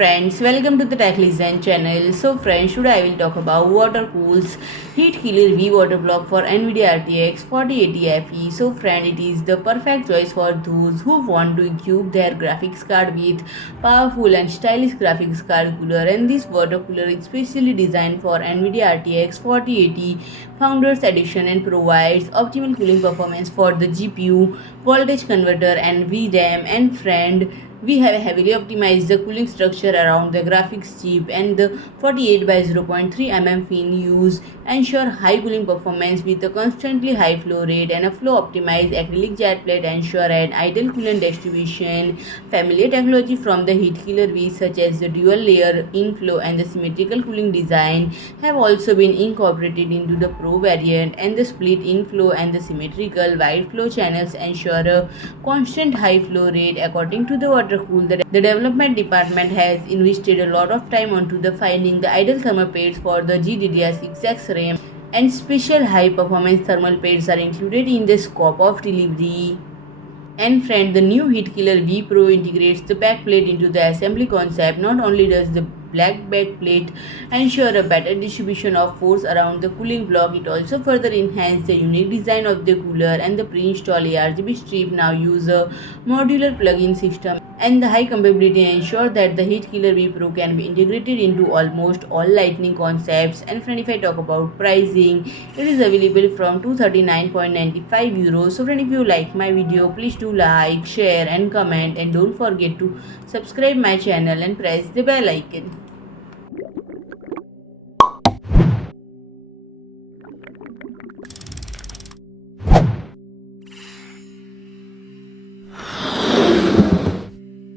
friends, welcome to the Tech Listen channel. So friends, today I will talk about Watercool's Heatkiller V water block for NVIDIA RTX 4080 Fe. So friend, it is the perfect choice for those who want to equip their graphics card with powerful and stylish graphics card cooler. And this water cooler is specially designed for NVIDIA RTX 4080 Founders Edition and provides optimal cooling performance for the GPU, voltage converter and VRAM. And friend, we have heavily optimized the cooling structure around the graphics chip, and the 48 by 0.3 mm fin use ensure high cooling performance with a constantly high flow rate, and a flow optimized acrylic jet plate ensure an ideal coolant distribution. Familiar technology from the Heatkiller V such as the dual layer Inflow and the symmetrical cooling design have also been incorporated into the Pro variant, and the split inflow and the symmetrical wide flow channels ensure a constant high flow rate. According to the Watercool, the development department has invested a lot of time onto the finding the ideal thermal pads for the GDDR6X RAM, and special high performance thermal pads are included in the scope of delivery. And friend, the new Heatkiller V Pro integrates the backplate into the assembly concept. Not only does the black backplate ensure a better distribution of force around the cooling block, it also further enhances the unique design of the cooler, and the pre-installed aRGB strip now use a modular plug-in system, and the high compatibility ensure that the Heatkiller V Pro can be integrated into almost all lighting concepts. And friend, if I talk about pricing, it is available from €239.95. So friend, if you like my video, please do like, share and comment, and don't forget to subscribe my channel and press the bell icon.